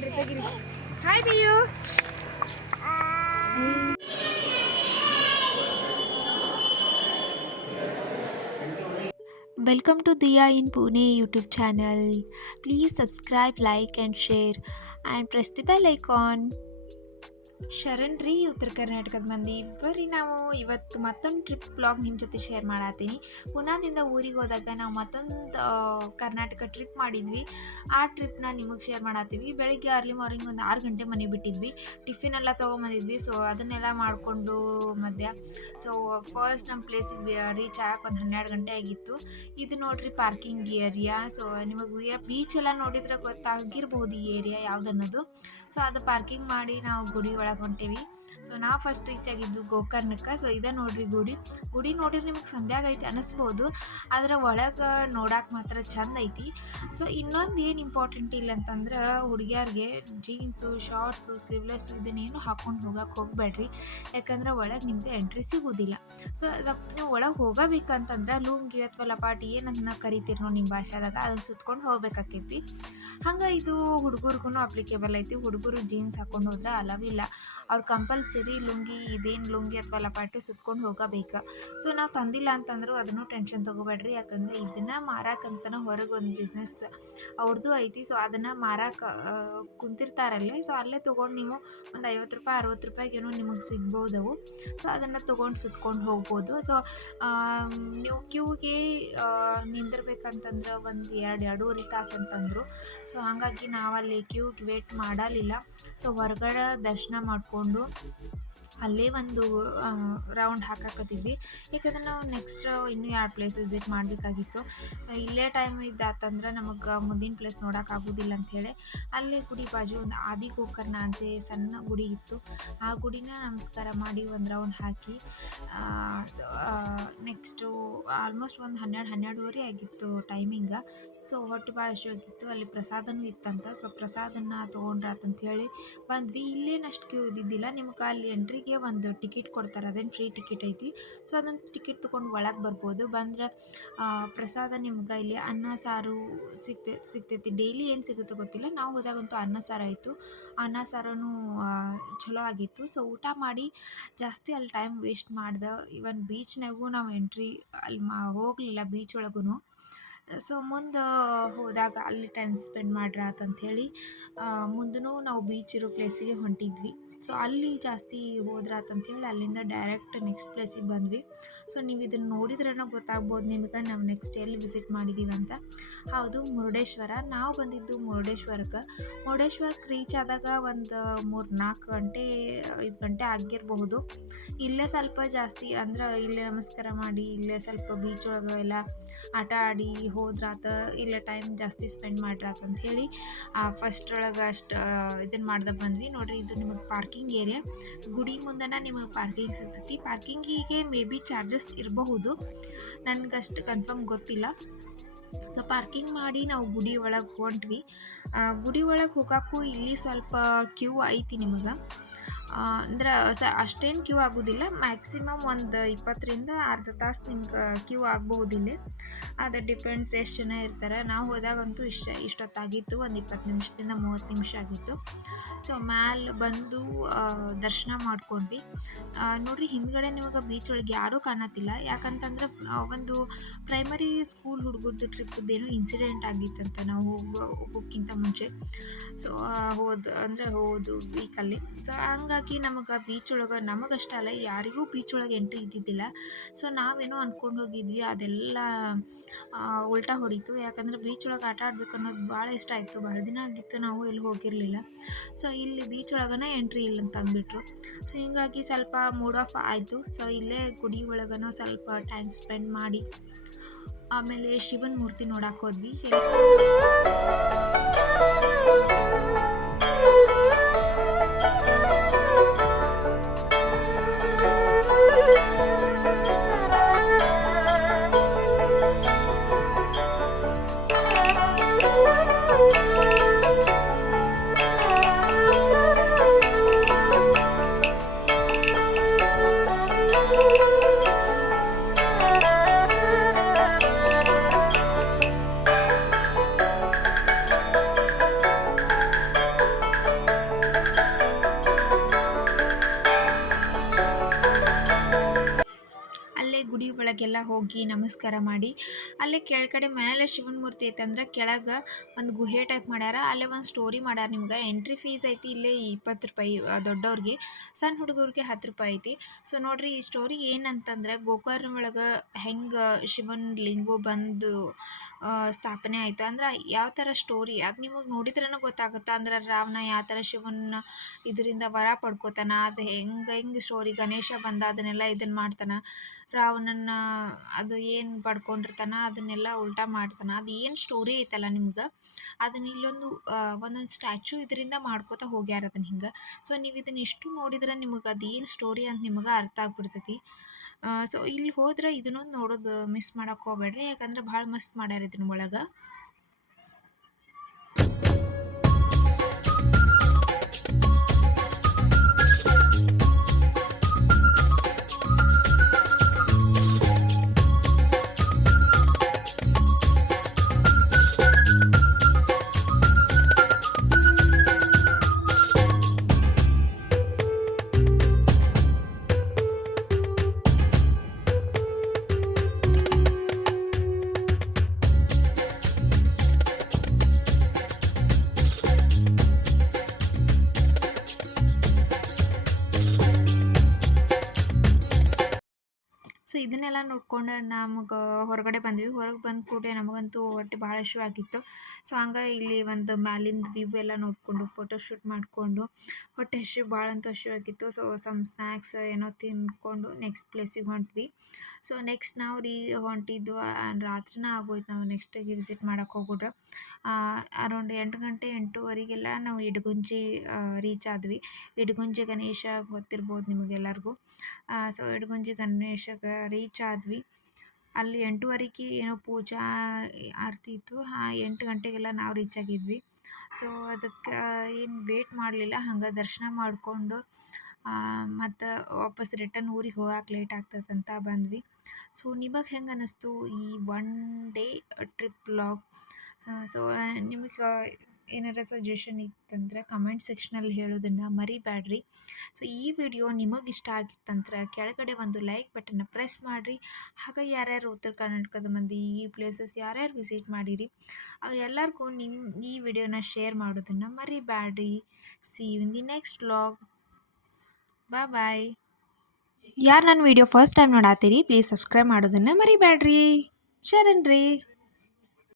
ತಡ್ರಿ ತೆಗಿರಿ. ಹಾಯ್ ದಿಯು. Welcome to Diya in Pune YouTube channel. Please subscribe, like and share and press the bell icon. Sharan ರೀ ಉತ್ತರ ಕರ್ನಾಟಕದ ಮಂದಿ ಬರ್ರಿ. ನಾವು ಇವತ್ತು ಮತ್ತೊಂದು ಟ್ರಿಪ್ ಬ್ಲಾಗ್ ನಿಮ್ಮ ಜೊತೆ ಶೇರ್ ಮಾಡತ್ತೀನಿ. ಪುನಾದಿಂದ ಊರಿಗೆ ಹೋದಾಗ ನಾವು ಮತ್ತೊಂದು ಕರ್ನಾಟಕ ಟ್ರಿಪ್ ಮಾಡಿದ್ವಿ. ಆ ಟ್ರಿಪ್ನ ನಿಮಗೆ ಶೇರ್ ಮಾಡತ್ತೀವಿ. ಬೆಳಿಗ್ಗೆ ಅರ್ಲಿ ಮಾರ್ನಿಂಗ್ ಒಂದು 6 ಗಂಟೆ ಮನೆ ಬಿಟ್ಟಿದ್ವಿ. ಟಿಫಿನ್ ಎಲ್ಲ ತೊಗೊಂಬಂದಿದ್ವಿ. ಸೊ ಅದನ್ನೆಲ್ಲ ಮಾಡಿಕೊಂಡು ಮಧ್ಯ ಫಸ್ಟ್ ನಮ್ಮ ಪ್ಲೇಸಿಗೆ ರೀಚ್ ಆಗಕ್ಕೆ ಒಂದು 12 ಗಂಟೆ ಆಗಿತ್ತು. ಇದು ನೋಡ್ರಿ ಪಾರ್ಕಿಂಗ್ ಏರಿಯಾ. ಸೊ ನಿಮಗೆ ಬೀಚ್ ಎಲ್ಲ ನೋಡಿದ್ರೆ ಗೊತ್ತಾಗಿರ್ಬೋದು ಈ ಏರಿಯಾ ಯಾವುದನ್ನೋದು. ಸೊ ಅದು ಪಾರ್ಕಿಂಗ್ ಮಾಡಿ ನಾವು ಗುಡಿ ಒಳಗೆ ಹೊಂಟೇವಿ. ಸೊ ನಾವು ಫಸ್ಟ್ ರೀಚ್ ಆಗಿದ್ವಿ ಗೋಕರ್ಣಕ್ಕೆ. ಸೊ ಇದೇ ನೋಡ್ರಿ ಗುಡಿ ನೋಡಿದ್ರೆ ನಿಮಗೆ ಸಂಧ್ಯಾಗ ಐತಿ ಅನಿಸ್ಬೋದು, ಆದರೆ ಒಳಗೆ ನೋಡಕ್ಕೆ ಮಾತ್ರ ಚಂದ ಐತಿ. ಸೊ ಇನ್ನೊಂದು ಏನು ಇಂಪಾರ್ಟೆಂಟ್ ಇಲ್ಲ ಅಂತಂದ್ರೆ, ಹುಡುಗಿಯರಿಗೆ ಜೀನ್ಸು, ಶಾರ್ಟ್ಸು, ಸ್ಲೀವ್ಲೆಸ್ಸು ಇದನ್ನೇನು ಹಾಕ್ಕೊಂಡು ಹೋಗಕ್ಕೆ ಹೋಗಬೇಡ್ರಿ. ಯಾಕಂದ್ರೆ ಒಳಗೆ ನಿಮಗೆ ಎಂಟ್ರಿ ಸಿಗೋದಿಲ್ಲ. ಸೊ ನೀವು ಒಳಗೆ ಹೋಗಬೇಕಂತಂದ್ರೆ ಲುಂಗಿ ಅಥವಾ ಲಪಾಟಿ ಏನನ್ನ ಕರಿತೀರಿ ನೋಡಿ ನಿಮ್ಮ ಭಾಷೆದಾಗ, ಅದನ್ನು ಸುತ್ಕೊಂಡು ಹೋಗ್ಬೇಕಾಕೈತಿ. ಹಂಗೆ ಇದು ಹುಡುಗರಿಗೂ ಅಪ್ಲಿಕೇಬಲ್ ಐತಿ. ಹುಡುಗರು ಜೀನ್ಸ್ ಹಾಕ್ಕೊಂಡು ಹೋದ್ರೆ ಅಲವಿಲ್ಲ. ಅವ್ರು ಕಂಪಲ್ಸರಿ ಇದೇನು ಲುಂಗಿ ಅಥವಾ ಲಪಾಟಿ ಸುತ್ಕೊಂಡು ಹೋಗಬೇಕು. ಸೊ ನಾವು ತಂದಿಲ್ಲ ಅಂತಂದ್ರು ಅದನ್ನು ಟೆನ್ಷನ್ ತೊಗೋಬೇಡ್ರಿ. ಯಾಕಂದರೆ ಇದನ್ನು ಮಾರಾಕಂತನ ಹೊರಗೆ ಒಂದು ಬಿಸ್ನೆಸ್ ಅವ್ರದ್ದು ಐತಿ. ಸೊ ಅದನ್ನು ಮಾರಕ್ಕೆ ಕುಂತಿರ್ತಾರಲ್ಲೇ. ಸೊ ಅಲ್ಲೇ ತೊಗೊಂಡು ನೀವು ಒಂದು 50 ರೂಪಾಯಿ 60 ರೂಪಾಯಿಗೇನೋ ನಿಮಗೆ ಸಿಗ್ಬೋದವು. ಸೊ ಅದನ್ನು ತೊಗೊಂಡು ಸುತ್ಕೊಂಡು ಹೋಗ್ಬೋದು. ಸೊ ನೀವು ಕ್ಯೂಗೆ ನಿಂದಿರ್ಬೇಕಂತಂದ್ರೆ ಒಂದು 2-2.5 ತಾಸು ಅಂತಂದರು. ಸೊ ಹಾಗಾಗಿ ನಾವಲ್ಲಿ ಕ್ಯೂಗೆ ವೇಟ್ ಮಾಡಲಿಲ್ಲ. ಸೊ ಹೊರಗಡೆ ದರ್ಶನ ಮಾಡಿಕೊಂಡು ಅಲ್ಲೇ ಒಂದು ರೌಂಡ್ ಹಾಕಕತ್ತಿದ್ವಿ. ಯಾಕಂದ್ರೆ ನಾವು ನೆಕ್ಸ್ಟ್ ಇನ್ನೂ 2 ಪ್ಲೇಸ್ ವಿಸಿಟ್ ಮಾಡಬೇಕಾಗಿತ್ತು. ಸೊ ಇಲ್ಲೇ ಟೈಮ್ ಇದ್ದಾತಂದ್ರೆ ನಮಗೆ ಮುಂದಿನ ಪ್ಲೇಸ್ ನೋಡೋಕ್ಕಾಗೋದಿಲ್ಲ ಅಂಥೇಳಿ ಅಲ್ಲೇ ಗುಡಿ ಬಾಜು ಒಂದು ಆದಿ ಗೋಕರ್ಣ ಅಂತ ಸಣ್ಣ ಗುಡಿ ಇತ್ತು. ಆ ಗುಡಿನ ನಮಸ್ಕಾರ ಮಾಡಿ ಒಂದು ರೌಂಡ್ ಹಾಕಿ ನೆಕ್ಸ್ಟು ಆಲ್ಮೋಸ್ಟ್ ಒಂದು 12-12:30 ಆಗಿತ್ತು ಟೈಮಿಂಗ. ಸೊ ಹೊಟ್ಟೆ ಭಾಳ ಆಗಿತ್ತು. ಅಲ್ಲಿ ಪ್ರಸಾದನೂ ಇತ್ತಂತ. ಸೊ ಪ್ರಸಾದನ ತೊಗೊಂಡ್ರಾತಂಥೇಳಿ ಬಂದ್ವಿ. ಇಲ್ಲೇನಷ್ಟು ಕ್ಯೂ ಇದ್ದಿದ್ದಿಲ್ಲ. ನಿಮ್ಗೆ ಅಲ್ಲಿ ಎಂಟ್ರಿಗೆ ಒಂದು ಟಿಕೆಟ್ ಕೊಡ್ತಾರೆ, ಅದೇನು ಫ್ರೀ ಟಿಕೆಟ್ ಐತಿ. ಸೊ ಅದನ್ನು ಟಿಕೆಟ್ ತೊಗೊಂಡು ಒಳಗೆ ಬರ್ಬೋದು. ಬಂದ್ರೆ ಪ್ರಸಾದ ನಿಮ್ಗೆ ಇಲ್ಲಿ ಅನ್ನ ಸಾರು ಸಿಗ್ತೈತಿ. ಡೈಲಿ ಏನು ಸಿಗುತ್ತೋ ಗೊತ್ತಿಲ್ಲ. ನಾವು ಹೋದಾಗಂತೂ ಅನ್ನ ಸಾರು ಆಯಿತು. ಅನ್ನ ಸಾರೂ ಚಲೋ ಆಗಿತ್ತು. ಸೊ ಊಟ ಮಾಡಿ ಜಾಸ್ತಿ ಅಲ್ಲಿ ಟೈಮ್ ವೇಸ್ಟ್ ಮಾಡ್ದೆ. ಇವನ್ ಬೀಚ್ನಾಗೂ ನಾವು ಎಂಟ್ರಿ ಅಲ್ಲಿ ಹೋಗಲಿಲ್ಲ ಬೀಚ್ ಒಳಗೂ. ಸೊ ಮುಂದೆ ಹೋದಾಗ ಅಲ್ಲಿ ಟೈಮ್ ಸ್ಪೆಂಡ್ ಮಾಡ್ರಾತಂಥೇಳಿ ಮುಂದೂ ನಾವು ಬೀಚ್ ಇರೋ ಪ್ಲೇಸಿಗೆ ಹೊಂಟಿದ್ವಿ. ಸೊ ಅಲ್ಲಿ ಜಾಸ್ತಿ ಹೋದ್ರಾತಂಥೇಳಿ ಅಲ್ಲಿಂದ ಡೈರೆಕ್ಟ್ ನೆಕ್ಸ್ಟ್ ಪ್ಲೇಸಿಗೆ ಬಂದ್ವಿ. ಸೊ ನೀವು ಇದನ್ನು ನೋಡಿದ್ರೇ ಗೊತ್ತಾಗ್ಬೋದು ನಿಮ್ಗೆ ನಾವು ನೆಕ್ಸ್ಟ್ ಎಲ್ಲಿ ವಿಸಿಟ್ ಮಾಡಿದ್ದೀವಿ ಅಂತ. ಹೌದು, ಮುರುಡೇಶ್ವರ. ನಾವು ಬಂದಿದ್ದು ಮುರುಡೇಶ್ವರಕ್ಕೆ ರೀಚ್ ಆದಾಗ ಒಂದು 3-4 ಗಂಟೆ 5 ಗಂಟೆ ಆಗಿರಬಹುದು. ಇಲ್ಲೇ ಸ್ವಲ್ಪ ಜಾಸ್ತಿ ಅಂದ್ರೆ ಇಲ್ಲೇ ನಮಸ್ಕಾರ ಮಾಡಿ ಇಲ್ಲೇ ಸ್ವಲ್ಪ ಬೀಚ್ ಒಳಗೆ ಎಲ್ಲ ಆಟ ಆಡಿ ಹೋದ್ರಾತ. ಇಲ್ಲೇ ಟೈಮ್ ಜಾಸ್ತಿ ಸ್ಪೆಂಡ್ ಮಾಡ್ರಾತ ಹೇಳಿ ಫಸ್ಟ್ ಒಳಗೆ ಅಷ್ಟು ಇದನ್ನು ಮಾಡ್ದೆ ಬಂದ್ವಿ. ನೋಡಿರಿ, ಇದು ನಿಮಗೆ ಪಾರ್ಕಿಂಗ್ ಏರಿಯಾ. ಗುಡಿ ಮುಂದನ ನಿಮಗೆ ಪಾರ್ಕಿಂಗ್ ಸಿಗ್ತೈತಿ. ಪಾರ್ಕಿಂಗಿಗೆ ಮೇ ಬಿ ಚಾರ್ಜಸ್ ಇರಬಹುದು, ನನಗಷ್ಟು ಕನ್ಫರ್ಮ್ ಗೊತ್ತಿಲ್ಲ. ಸೊ ಪಾರ್ಕಿಂಗ್ ಮಾಡಿ ನಾವು ಗುಡಿ ಒಳಗೆ ಹೊಂಟ್ವಿ. ಗುಡಿ ಒಳಗೆ ಹೋಗೋಕ್ಕೂ ಇಲ್ಲಿ ಸ್ವಲ್ಪ ಕ್ಯೂ ಐತಿ ನಿಮಗೆ. ಅಂದ್ರೆ ಅಷ್ಟೇನು ಕ್ಯೂ ಆಗೋದಿಲ್ಲ. ಮ್ಯಾಕ್ಸಿಮಮ್ ಒಂದು 20ರಿಂದ ಅರ್ಧ ತಾಸು ನಿಮ್ಗೆ ಕ್ಯೂ ಆಗಬಹುದಿಲ್ಲ. ಅದು ಡಿಪೆಂಡ್ಸ್ ಎಷ್ಟು ಜನ ಇರ್ತಾರೆ. ನಾವು ಹೋದಾಗಂತೂ ಇಷ್ಟೊತ್ತಾಗಿತ್ತು. ಒಂದು 20 ನಿಮಿಷದಿಂದ 30 ನಿಮಿಷ ಆಗಿತ್ತು. ಸೊ ಮ್ಯಾಲೆ ಬಂದು ದರ್ಶನ ಮಾಡ್ಕೊಂಡ್ವಿ. ನೋಡಿರಿ, ಹಿಂದ್ಗಡೆ ನಿಮಗೆ ಬೀಚ್ ಒಳಗೆ ಯಾರೂ ಕಾಣತ್ತಿಲ್ಲ. ಯಾಕಂತಂದ್ರೆ ಒಂದು ಪ್ರೈಮರಿ ಸ್ಕೂಲ್ ಹುಡುಗದ್ದು ಟ್ರಿಪ್ಪದ್ದೇನೋ ಇನ್ಸಿಡೆಂಟ್ ಆಗಿತ್ತಂತ ನಾವು ಹೋಗೋಕ್ಕಿಂತ ಮುಂಚೆ. ಸೊ ಹೋದು ವೀಕಲ್ಲಿ. ಸೊ ಹಂಗಾಗಿ ನಮಗೆ ಬೀಚ್ ಒಳಗೆ ನಮಗಷ್ಟೇ ಅಲ್ಲ, ಯಾರಿಗೂ ಬೀಚ್ ಒಳಗೆ ಎಂಟ್ರಿ ಇದ್ದಿದ್ದಿಲ್ಲ. ಸೊ ನಾವೇನೋ ಅಂದ್ಕೊಂಡು ಹೋಗಿದ್ವಿ, ಅದೆಲ್ಲ ಉಲ್ಟಾ ಹೊಡಿತು. ಯಾಕಂದರೆ ಬೀಚ್ ಒಳಗೆ ಆಟ ಆಡಬೇಕು ಅನ್ನೋದು ಭಾಳ ಇಷ್ಟ ಆಯಿತು. ಭಾಳ ದಿನ ಆಗಿತ್ತು ನಾವು ಎಲ್ಲಿ ಹೋಗಿರಲಿಲ್ಲ. ಸೊ ಇಲ್ಲಿ ಬೀಚ್ ಒಳಗನ ಎಂಟ್ರಿ ಇಲ್ಲ ಅಂತ ಅಂದ್ಬಿಟ್ರು. ಸೊ ಹೀಗಾಗಿ ಸ್ವಲ್ಪ ಮೂಡ್ ಆಫ್ ಆಯಿತು. ಸೊ ಇಲ್ಲೇ ಗುಡಿ ಒಳಗನ ಸ್ವಲ್ಪ ಟೈಮ್ ಸ್ಪೆಂಡ್ ಮಾಡಿ ಆಮೇಲೆ ಶಿವನ ಮೂರ್ತಿ ನೋಡಕ್ಕೆ ಹೋದ್ವಿ. ಹೋಗಿ ನಮಸ್ಕಾರ ಮಾಡಿ ಅಲ್ಲೇ ಕೆಳಗಡೆ ಮೇಲೆ ಶಿವನ ಮೂರ್ತಿ ಐತೆ ಅಂದ್ರೆ ಕೆಳಗೆ ಒಂದು ಗುಹೆ ಟೈಪ್ ಮಾಡ್ಯಾರ. ಅಲ್ಲೇ ಒಂದು ಸ್ಟೋರಿ ಮಾಡ್ಯಾರ. ನಿಮ್ಗೆ ಎಂಟ್ರಿ ಫೀಸ್ ಐತಿ ಇಲ್ಲೇ ₹20 ದೊಡ್ಡವ್ರಿಗೆ, ಸಣ್ಣ ಹುಡುಗರಿಗೆ ₹10 ಐತಿ. ಸೊ ನೋಡ್ರಿ ಈ ಸ್ಟೋರಿ ಏನಂತಂದ್ರೆ ಗೋಕರ್ಣ ಒಳಗೆ ಹೆಂಗೆ ಶಿವನ ಲಿಂಗು ಬಂದು ಸ್ಥಾಪನೆ ಆಯ್ತು ಅಂದ್ರೆ ಯಾವ ಥರ ಸ್ಟೋರಿ ಅದು ನಿಮಗೆ ನೋಡಿದ್ರೇ ಗೊತ್ತಾಗುತ್ತೆ. ಅಂದ್ರೆ ರಾವಣ ಯಾವ ಥರ ಶಿವನ ಇದರಿಂದ ವರ ಪಡ್ಕೋತಾನ, ಅದು ಹೆಂಗೆ ಸ್ಟೋರಿ ಗಣೇಶ ಬಂದ ಅದನ್ನೆಲ್ಲ ಇದನ್ನು ಮಾಡ್ತಾನೆ, ರಾವಣನ ಅದು ಏನು ಪಡ್ಕೊಂಡಿರ್ತಾನ ಅದನ್ನೆಲ್ಲ ಉಲ್ಟಾ ಮಾಡ್ತಾನೆ, ಅದು ಏನು ಸ್ಟೋರಿ ಐತಲ್ಲ ನಿಮ್ಗೆ ಅದನ್ನ ಇಲ್ಲೊಂದು ಒಂದೊಂದು ಸ್ಟ್ಯಾಚು ಇದರಿಂದ ಮಾಡ್ಕೋತಾ ಹೋಗ್ಯಾರ ಅದನ್ನ ಹಿಂಗೆ. ಸೊ ನೀವು ಇದನ್ನ ಇಷ್ಟು ನೋಡಿದ್ರೆ ನಿಮಗೆ ಅದೇನು ಸ್ಟೋರಿ ಅಂತ ನಿಮಗೆ ಅರ್ಥ ಆಗ್ಬಿಡ್ತೈತಿ. ಸೊ ಇಲ್ಲಿ ಹೋದ್ರೆ ಇದನ್ನೊಂದು ನೋಡೋದು ಮಿಸ್ ಮಾಡಕ್ಕೆ ಹೋಗ್ಬೇಡ್ರಿ, ಯಾಕಂದ್ರೆ ಭಾಳ ಮಸ್ತ್ ಮಾಡ್ಯಾರ ಇದನ್ನ ಒಳಗೆ. ಸೊ ಇದನ್ನೆಲ್ಲ ನೋಡ್ಕೊಂಡು ನಮಗೆ ಹೊರಗಡೆ ಬಂದ್ವಿ. ಹೊರಗೆ ಬಂದ ಕೂಡಲೇ ನಮಗಂತೂ ಹೊಟ್ಟೆ ಭಾಳ ಹಸಿವಾಗಿತ್ತು. ಸೊ ಹಂಗೆ ಇಲ್ಲಿ ಒಂದು ಮ್ಯಾಲಿಂದ ವ್ಯೂ ಎಲ್ಲ ನೋಡಿಕೊಂಡು ಫೋಟೋಶೂಟ್ ಮಾಡಿಕೊಂಡು ಹೊಟ್ಟೆ ಭಾಳ ಅಂತೂ ಹಸಿವಾಗಿತ್ತು. ಸೊ ಸಮ್ ಸ್ನ್ಯಾಕ್ಸ್ ಏನೋ ತಿಂದ್ಕೊಂಡು ನೆಕ್ಸ್ಟ್ ಪ್ಲೇಸಿಗೆ ಹೊಂಟ್ವಿ. ಸೊ ನೆಕ್ಸ್ಟ್ ನಾವು ಹೊಂಟಿದ್ದು ರಾತ್ರಿನೇ ಆಗೋಯ್ತು. ನಾವು ನೆಕ್ಸ್ಟಿಗೆ ವಿಸಿಟ್ ಮಾಡೋಕ್ಕೆ ಹೋಗಿದ್ರೆ ಅರೌಂಡ್ 8 ಗಂಟೆ 8:30ಗೆಲ್ಲ ನಾವು ಇಡಗುಂಜಿ ರೀಚ್ ಆದ್ವಿ. ಇಡಗುಂಜಿ ಗಣೇಶ ಗೊತ್ತಿರ್ಬೋದು ನಿಮಗೆಲ್ಲರಿಗೂ. ಸೊ ಇಡಗುಂಜಿ ಗಣೇಶಗೆ ರೀಚ್ ಆದ್ವಿ. ಅಲ್ಲಿ 8:30ಗೆ ಏನೋ ಪೂಜಾ ಆರತಿ ಇತ್ತು. 8 ಗಂಟೆಗೆಲ್ಲ ನಾವು ರೀಚ್ ಆಗಿದ್ವಿ. ಸೊ ಅದಕ್ಕೆ ಏನು ವೇಟ್ ಮಾಡಲಿಲ್ಲ, ಹಂಗೆ ದರ್ಶನ ಮಾಡಿಕೊಂಡು ಮತ್ತು ವಾಪಸ್ ರಿಟರ್ನ್ ಊರಿಗೆ ಹೋಗಕ್ಕೆ ಲೇಟ್ ಆಗ್ತದಂತ ಬಂದ್ವಿ. ಸೊ ನಿಮಗೆ ಹೆಂಗೆ ಅನ್ನಿಸ್ತು ಈ 1 ಡೇ ಟ್ರಿಪ್ ವ್ಲಾಗ್? ಸೊ ನಿಮಗೆ ಏನಾರ ಸಜೆಷನ್ ಇತ್ತಂದ್ರೆ ಕಮೆಂಟ್ ಸೆಕ್ಷನಲ್ಲಿ ಹೇಳೋದನ್ನು ಮರಿಬೇಡ್ರಿ. ಸೊ ಈ ವಿಡಿಯೋ ನಿಮಗೆ ಇಷ್ಟ ಆಗಿತ್ತಂದ್ರೆ ಕೆಳಗಡೆ ಒಂದು ಲೈಕ್ ಬಟನ್ನ ಪ್ರೆಸ್ ಮಾಡಿರಿ. ಹಾಗೆ ಯಾರ್ಯಾರು ಉತ್ತರ ಕರ್ನಾಟಕದ ಮಂದಿ ಈ ಪ್ಲೇಸಸ್ ಯಾರ್ಯಾರು ವಿಸಿಟ್ ಮಾಡಿರಿ ಅವ್ರೆಲ್ಲರಿಗೂ ಈ ವಿಡಿಯೋನ ಶೇರ್ ಮಾಡೋದನ್ನು ಮರಿಬೇಡ್ರಿ. See you in the next vlog. Bye. ಯಾರು ನನ್ನ ವಿಡಿಯೋ ಫಸ್ಟ್ ಟೈಮ್ ನೋಡಾತೀರಿ ಪ್ಲೀಸ್ ಸಬ್ಸ್ಕ್ರೈಬ್ ಮಾಡೋದನ್ನು ಮರಿಬೇಡ್ರಿ. ಶರಣ್ರಿ.